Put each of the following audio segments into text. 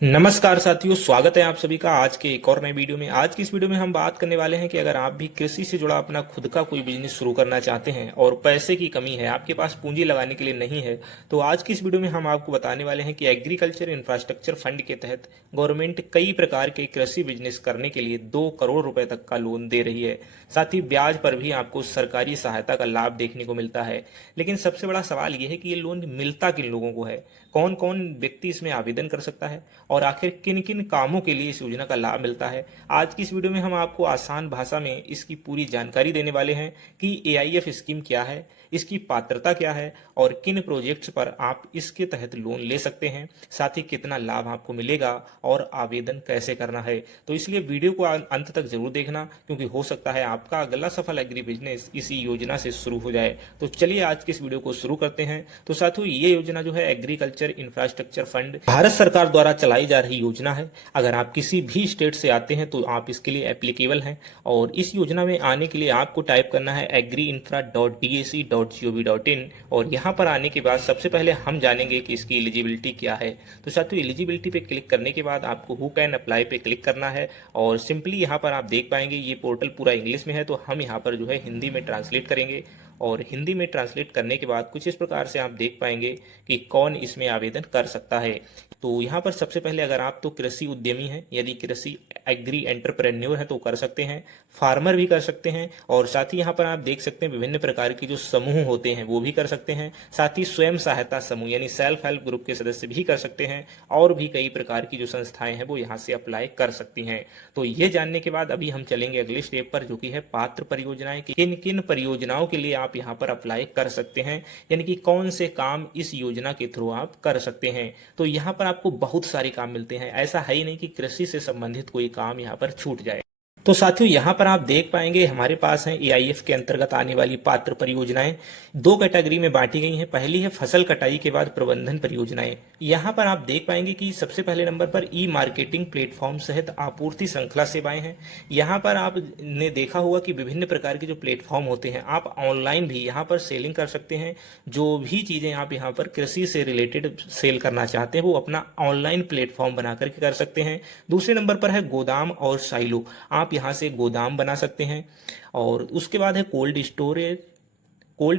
नमस्कार साथियों, स्वागत है आप सभी का आज के एक और नए वीडियो में। आज की इस वीडियो में हम बात करने वाले हैं कि अगर आप भी कृषि से जुड़ा अपना खुद का कोई बिजनेस शुरू करना चाहते हैं और पैसे की कमी है, आपके पास पूंजी लगाने के लिए नहीं है, तो आज की इस वीडियो में हम आपको बताने वाले हैं कि एग्रीकल्चर इंफ्रास्ट्रक्चर फंड के तहत गवर्नमेंट कई प्रकार के कृषि बिजनेस करने के लिए 2 करोड़ रुपए तक का लोन दे रही है। साथ ही ब्याज पर भी आपको सरकारी सहायता का लाभ देखने को मिलता है। लेकिन सबसे बड़ा सवाल यह है कि ये लोन मिलता किन लोगों को है, कौन कौन व्यक्ति इसमें आवेदन कर सकता है और आखिर किन किन कामों के लिए इस योजना का लाभ मिलता है। आज की इस वीडियो में हम आपको आसान भाषा में इसकी पूरी जानकारी देने वाले हैं कि एआईएफ स्कीम क्या है, इसकी पात्रता क्या है और किन प्रोजेक्ट्स पर आप इसके तहत लोन ले सकते हैं, साथ ही कितना लाभ आपको मिलेगा और आवेदन कैसे करना है। तो इसलिए वीडियो को अंत तक जरूर देखना, क्योंकि हो सकता है आपका अगला सफल एग्री बिजनेस इसी योजना से शुरू हो जाए। तो चलिए आज के इस वीडियो को शुरू करते हैं। तो साथियों, ये योजना जो है एग्रीकल्चर इंफ्रास्ट्रक्चर फंड भारत सरकार द्वारा चलाई जा रही योजना है। अगर आप किसी भी स्टेट से आते हैं तो आप इसके लिए एप्लीकेबल हैं और इस योजना में आने के लिए आपको टाइप करना है agriinfra.dac.gov.in और यहाँ पर आने के बाद सबसे पहले हम जानेंगे कि इसकी एलिजिबिलिटी क्या है। तो साथियों, एलिजिबिलिटी पे क्लिक करने के बाद आपको हु कैन अप्लाई पे क्लिक करना है और सिंपली यहाँ पर आप देख पाएंगे ये पोर्टल पूरा इंग्लिश में है, तो हम यहाँ पर जो है हिंदी में ट्रांसलेट करेंगे और हिंदी में ट्रांसलेट करने के बाद कुछ इस प्रकार से आप देख पाएंगे कि कौन इसमें आवेदन कर सकता है। तो यहाँ पर सबसे पहले अगर आप तो कृषि उद्यमी हैं, यदि कृषि एग्री एंटरप्रेन्योर है तो कर सकते हैं, फार्मर भी कर सकते हैं और साथ ही यहाँ पर आप देख सकते हैं विभिन्न प्रकार के जो समूह होते हैं वो भी कर सकते हैं, साथ ही स्वयं सहायता समूह यानी सेल्फ हेल्प ग्रुप के सदस्य भी कर सकते हैं और भी कई प्रकार की जो संस्थाएं हैं वो यहाँ से अप्लाई कर सकती हैं। तो ये जानने के बाद अभी हम चलेंगे अगले स्टेप पर, जो कि है पात्र परियोजनाएं। किन किन परियोजनाओं के लिए आप यहाँ पर अप्लाई कर सकते हैं, यानी कि कौन से काम इस योजना के थ्रू आप कर सकते हैं। तो यहाँ पर आपको बहुत सारे काम मिलते हैं, ऐसा है ही नहीं कि कृषि से संबंधित कोई काम यहाँ पर छूट जाए। तो साथियों, यहाँ पर आप देख पाएंगे हमारे पास है एआईएफ के अंतर्गत आने वाली पात्र परियोजनाएं दो कैटेगरी में बांटी गई हैं। पहली है फसल कटाई के बाद प्रबंधन परियोजनाएं। यहाँ पर आप देख पाएंगे कि सबसे पहले नंबर पर ई मार्केटिंग प्लेटफॉर्म सहित आपूर्ति श्रृंखला सेवाएं हैं। यहाँ पर आपने देखा होगा कि विभिन्न प्रकार के जो प्लेटफॉर्म होते हैं, आप ऑनलाइन भी यहाँ पर सेलिंग कर सकते हैं। जो भी चीजें आप यहाँ पर कृषि से रिलेटेड सेल करना चाहते हैं वो अपना ऑनलाइन प्लेटफॉर्म बना करके कर सकते हैं। दूसरे नंबर पर है गोदाम और साइलो, आप यहाँ से गोदाम बना सकते हैं। और उसके बाद है कोल्ड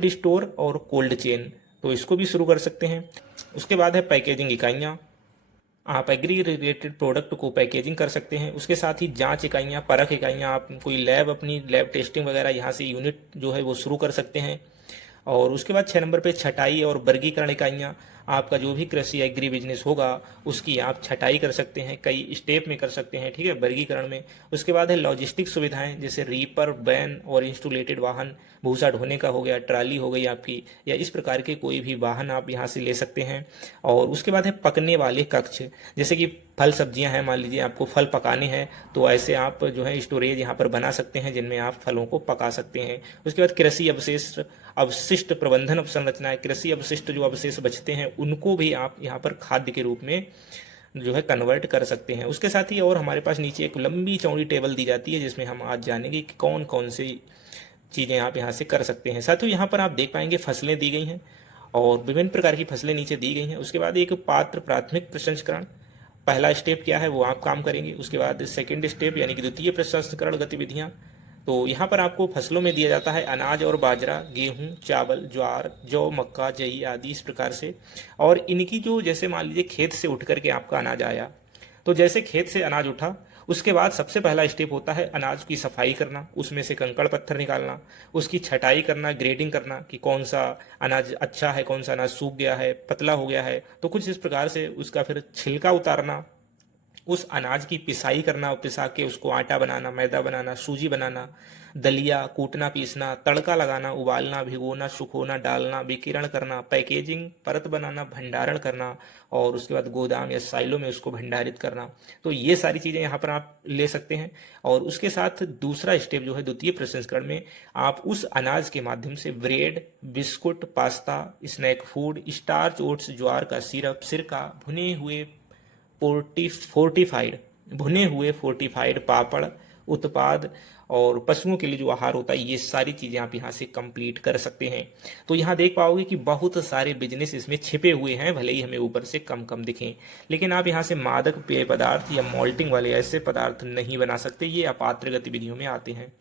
स्टोर और कोल्ड चेन, तो इसको भी शुरू कर सकते हैं। उसके बाद है पैकेजिंग इकाइयाँ, आप एग्री रिलेटेड प्रोडक्ट को पैकेजिंग कर सकते हैं। उसके साथ ही जांच इकाइयाँ, परख इकाइयाँ, आप कोई लैब अपनी लैब टेस्टिंग वगैरह यहाँ से यूनिट जो है वो शुरू कर सकते हैं। और उसके बाद 6 नंबर पे छटाई और वर्गीकरण इकाइयाँ, आपका जो भी कृषि एग्री बिजनेस होगा उसकी आप छटाई कर सकते हैं, कई स्टेप में कर सकते हैं, ठीक है, वर्गीकरण में। उसके बाद है लॉजिस्टिक सुविधाएं, जैसे रीपर, वैन और इंस्टॉलेटेड वाहन, भूसा ढोने का हो गया, ट्राली हो गई आपकी, या इस प्रकार के कोई भी वाहन आप यहाँ से ले सकते हैं। और उसके बाद है पकने वाले कक्ष, जैसे कि फल सब्जियां हैं, मान लीजिए आपको फल पकाने हैं तो ऐसे आप जो है स्टोरेज यहाँ पर बना सकते हैं जिनमें आप फलों को पका सकते हैं। उसके बाद कृषि अवशिष्ट प्रबंधन संरचनाएं, कृषि अवशिष्ट जो अवशेष बचते हैं उनको भी आप यहाँ पर खाद्य के रूप में जो है कन्वर्ट कर सकते हैं। उसके साथ ही और हमारे पास नीचे एक लंबी चौड़ी टेबल दी जाती है जिसमें हम आज जानेंगे कि कौन कौन सी चीज़ें आप यहाँ से कर सकते हैं। साथियों, यहाँ पर आप देख पाएंगे फसलें दी गई हैं और विभिन्न प्रकार की फसलें नीचे दी गई हैं। उसके बाद एक पात्र प्राथमिक प्रसंस्करण, पहला स्टेप क्या है वो आप काम करेंगे। उसके बाद सेकंड स्टेप यानी कि द्वितीय प्रसंस्करण गतिविधियां, तो यहाँ पर आपको फसलों में दिया जाता है अनाज और बाजरा, गेहूं, चावल, ज्वार, जौ, मक्का, जई आदि, इस प्रकार से। और इनकी जो, जैसे मान लीजिए खेत से उठ करके आपका अनाज आया, तो जैसे खेत से अनाज उठा उसके बाद सबसे पहला स्टेप होता है अनाज की सफाई करना, उसमें से कंकड़ पत्थर निकालना, उसकी छटाई करना, ग्रेडिंग करना कि कौन सा अनाज अच्छा है, कौन सा अनाज सूख गया है, पतला हो गया है, तो कुछ इस प्रकार से उसका फिर छिलका उतारना, उस अनाज की पिसाई करना, पिसा के उसको आटा बनाना, मैदा बनाना, सूजी बनाना, दलिया कूटना, पीसना, तड़का लगाना, उबालना, भिगोना, सुखोना, डालना, विकिरण करना, पैकेजिंग, परत बनाना, भंडारण करना और उसके बाद गोदाम या साइलो में उसको भंडारित करना। तो ये सारी चीज़ें यहाँ पर आप ले सकते हैं। और उसके साथ दूसरा स्टेप जो है द्वितीय प्रसंस्करण में आप उस अनाज के माध्यम से bread, biscuit, pasta, snack food, starch, oats, ज्वार का सिरप, सिरका, भुने हुए फोर्टिफाइड पापड़ उत्पाद और पशुओं के लिए जो आहार होता है, ये सारी चीज़ें आप यहाँ से कंप्लीट कर सकते हैं। तो यहाँ देख पाओगे कि बहुत सारे बिजनेस इसमें छिपे हुए हैं, भले ही हमें ऊपर से कम कम दिखें, लेकिन आप यहाँ से मादक पेय पदार्थ या मॉल्टिंग वाले ऐसे पदार्थ नहीं बना सकते, ये अपात्र गतिविधियों में आते हैं,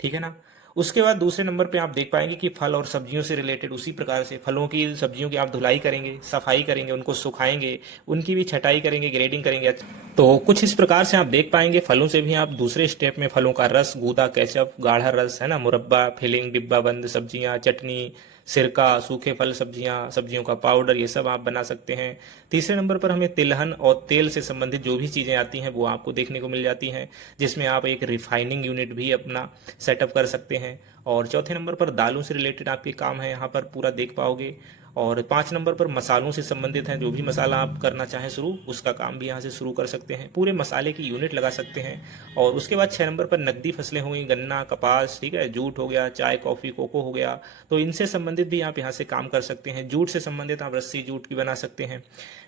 ठीक है ना। उसके बाद दूसरे नंबर पे आप देख पाएंगे कि फल और सब्जियों से रिलेटेड उसी प्रकार से फलों की सब्जियों की आप धुलाई करेंगे, सफाई करेंगे, उनको सुखाएंगे, उनकी भी छटाई करेंगे, ग्रेडिंग करेंगे। तो कुछ इस प्रकार से आप देख पाएंगे। फलों से भी आप दूसरे स्टेप में फलों का रस, गूदा, केचप, गाढ़ा रस, है ना, मुरब्बा, फिलिंग, डिब्बा बंद सब्जियां, चटनी, सिरका, सूखे फल, सब्जियां, सब्जियों का पाउडर, ये सब आप बना सकते हैं। तीसरे नंबर पर हमें तिलहन और तेल से संबंधित जो भी चीज़ें आती हैं वो आपको देखने को मिल जाती हैं, जिसमें आप एक रिफाइनिंग यूनिट भी अपना सेटअप कर सकते हैं। और चौथे नंबर पर दालों से रिलेटेड आपके काम है, यहाँ पर पूरा देख पाओगे। और 5 नंबर पर मसालों से संबंधित हैं, जो भी मसाला आप करना चाहें शुरू, उसका काम भी यहाँ से शुरू कर सकते हैं, पूरे मसाले की यूनिट लगा सकते हैं। और उसके बाद 6 नंबर पर नकदी फसलें हुई, गन्ना, कपास, ठीक है, जूट हो गया, चाय, कॉफ़ी, कोको हो गया, तो इनसे संबंधित भी आप यहाँ से काम कर सकते हैं। जूट से संबंधित आप रस्सी जूट की बना सकते हैं।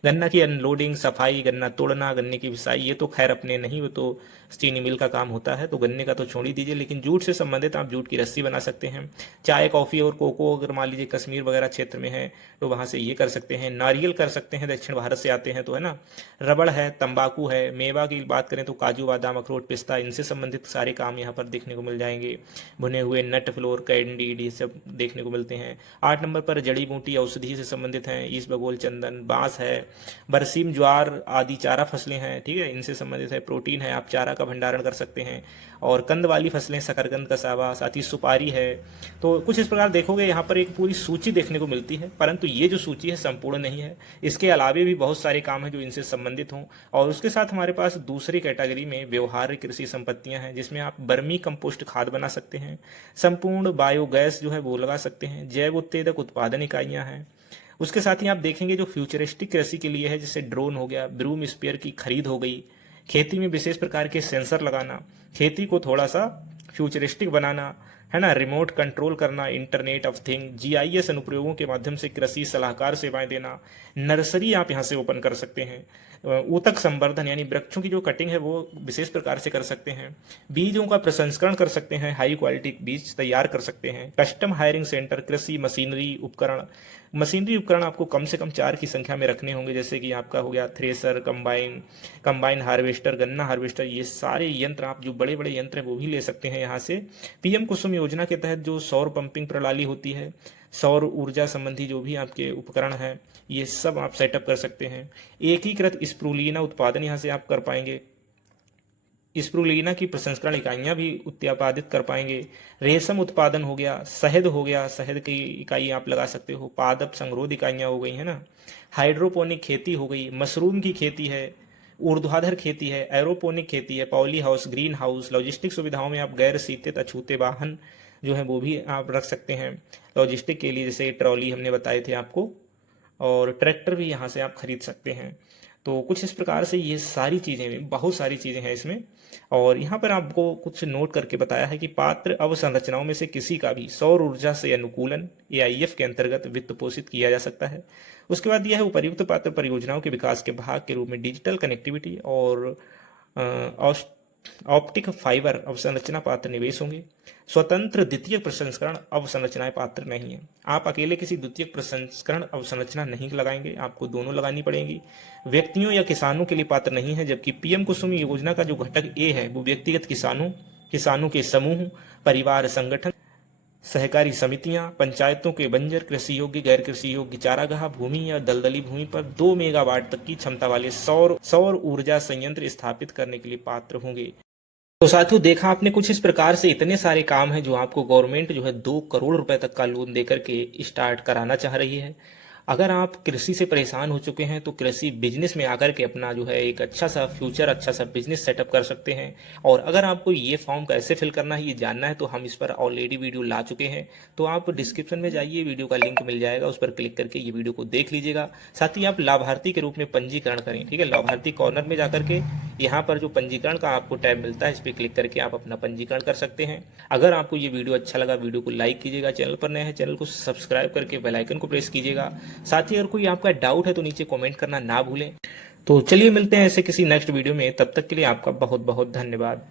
गन्ना की अनलोडिंग, सफाई, गन्ना तोड़ना, गन्ने की पिसाई, ये तो खैर अपने नहीं, वो तो चीनी मिल का काम होता है, तो गन्ने का तो छोड़ ही दीजिए, लेकिन जूट से संबंधित आप जूट की रस्सी बना सकते हैं। चाय, कॉफ़ी और कोको अगर मान लीजिए कश्मीर वगैरह क्षेत्र में है तो वहाँ से ये कर सकते हैं। नारियल कर सकते हैं, दक्षिण भारत से आते हैं तो, है ना। रबड़ है, तंबाकू है, मेवा की बात करें तो काजू, बादाम, अखरोट, पिस्ता, इनसे संबंधित सारे काम यहाँ पर देखने को मिल जाएंगे। भुने हुए नट, फ्लोर, कैंडीड, ये सब देखने को मिलते हैं। 8 नंबर पर जड़ी बूटी, औषधि से संबंधित हैं, ईसबगोल, चंदन, बांस है, बरसीम, ज्वार आदि चारा फसलें हैं, ठीक है, इनसे संबंधित है। प्रोटीन है, आप चारा का भंडारण कर सकते हैं। और कंद वाली फसलें, शकरकंद, कसावा, साथ ही सुपारी है। तो कुछ इस प्रकार देखोगे यहाँ पर एक पूरी सूची देखने को मिलती है, परंतु ये जो सूची है संपूर्ण नहीं है, इसके अलावे भी बहुत सारे काम हैं जो इनसे संबंधित हों। और उसके साथ हमारे पास दूसरी कैटेगरी में व्यवहार्य कृषि संपत्तियां हैं, जिसमें आप बर्मी कंपोस्ट खाद बना सकते हैं, संपूर्ण बायोगैस जो है वो लगा सकते हैं, जैव उत्तेजक उत्पादन इकाइयां हैं। उसके साथ ही आप देखेंगे जो फ्यूचरिस्टिक कृषि के लिए है, जैसे ड्रोन हो गया, ब्रूम स्पेयर की खरीद हो गई, खेती में विशेष प्रकार के सेंसर लगाना, खेती को थोड़ा सा फ्यूचरिस्टिक बनाना, है ना, रिमोट कंट्रोल करना, इंटरनेट ऑफ थिंग, जीआईएस अनुप्रयोगों के माध्यम से कृषि सलाहकार सेवाएं देना। नर्सरी आप यहाँ से ओपन कर सकते हैं। ऊतक संवर्धन यानी वृक्षों की जो कटिंग है वो विशेष प्रकार से कर सकते हैं। बीजों का प्रसंस्करण कर सकते हैं, हाई क्वालिटी बीज तैयार कर सकते हैं। कस्टम हायरिंग सेंटर, कृषि मशीनरी उपकरण, मशीनरी उपकरण आपको कम से कम 4 की संख्या में रखने होंगे, जैसे कि आपका हो गया थ्रेसर, कंबाइन हार्वेस्टर, गन्ना हार्वेस्टर, ये सारे यंत्र आप जो बड़े बड़े यंत्र हैं वो भी ले सकते हैं यहाँ से। पीएम कुसुम योजना के तहत जो सौर पंपिंग प्रणाली होती है, सौर ऊर्जा संबंधी जो भी आपके उपकरण हैं, ये सब आप सेटअप कर सकते हैं। एकीकृत स्प्रूलिना उत्पादन यहाँ से आप कर पाएंगे, स्प्रूलिना की प्रसंस्करण इकाइयां भी उत्पादित कर पाएंगे। रेशम उत्पादन हो गया, शहद हो गया, शहद की इकाई आप लगा सकते हो, पादप संगरोध इकाइयां हो गई, है ना। हाइड्रोपोनिक खेती हो गई, मशरूम की खेती है, ऊर्ध्वाधर खेती है, एरोपोनिक खेती है, poly house, green house. Logistic सुविधाओं में आप गैर शीतित अछूते वाहन जो है वो भी आप रख सकते हैं लॉजिस्टिक के लिए, जैसे ट्रॉली हमने बताए थे आपको, और ट्रैक्टर भी यहाँ से आप खरीद सकते हैं। तो कुछ इस प्रकार से ये सारी चीज़ें, बहुत सारी चीज़ें हैं इसमें। और यहाँ पर आपको कुछ नोट करके बताया है कि पात्र अवसंरचनाओं में से किसी का भी सौर ऊर्जा से अनुकूलन एआईएफ के अंतर्गत वित्त पोषित किया जा सकता है। उसके बाद यह है उपर्युक्त पात्र परियोजनाओं के विकास के भाग के रूप में डिजिटल कनेक्टिविटी और ऑप्टिक फाइबर अवसंरचना पात्र निवेश होंगे। स्वतंत्र द्वितीय प्रसंस्करण अवसंरचनाएं पात्र नहीं है। आप अकेले किसी द्वितीय प्रसंस्करण अवसंरचना नहीं लगाएंगे, आपको दोनों लगानी पड़ेंगी। व्यक्तियों या किसानों के लिए पात्र नहीं है, जबकि पीएम कुसुम योजना का जो घटक ए है वो व्यक्तिगत किसानों के समूह, परिवार, संगठन, सहकारी समितियां, पंचायतों के बंजर, कृषि योग्य, गैर कृषि योग्य चारागाह भूमि या दलदली भूमि पर 2 मेगावाट तक की क्षमता वाले सौर ऊर्जा संयंत्र स्थापित करने के लिए पात्र होंगे। तो साथियों, देखा आपने, कुछ इस प्रकार से इतने सारे काम हैं जो आपको गवर्नमेंट जो है 2 करोड़ रुपए तक का लोन देकर के स्टार्ट कराना चाह रही है। अगर आप कृषि से परेशान हो चुके हैं तो कृषि बिजनेस में आकर के अपना जो है एक अच्छा सा फ्यूचर, अच्छा सा बिजनेस सेटअप कर सकते हैं। और अगर आपको ये फॉर्म कैसे फिल करना है ये जानना है तो हम इस पर ऑलरेडी वीडियो ला चुके हैं, तो आप डिस्क्रिप्शन में जाइए, वीडियो का लिंक मिल जाएगा, उस पर क्लिक करके ये वीडियो को देख लीजिएगा। साथ ही आप लाभार्थी के रूप में पंजीकरण करें, ठीक है। लाभार्थी कॉर्नर में जाकर के यहाँ पर जो पंजीकरण का आपको टैब मिलता है, इस पर क्लिक करके आप अपना पंजीकरण कर सकते हैं। अगर आपको ये वीडियो अच्छा लगा, वीडियो को लाइक कीजिएगा, चैनल पर नए हैं चैनल को सब्सक्राइब करके बेल आइकन को प्रेस कीजिएगा। साथ ही अगर कोई आपका डाउट है तो नीचे कमेंट करना ना भूलें। तो चलिए मिलते हैं ऐसे किसी नेक्स्ट वीडियो में, तब तक के लिए आपका बहुत बहुत धन्यवाद।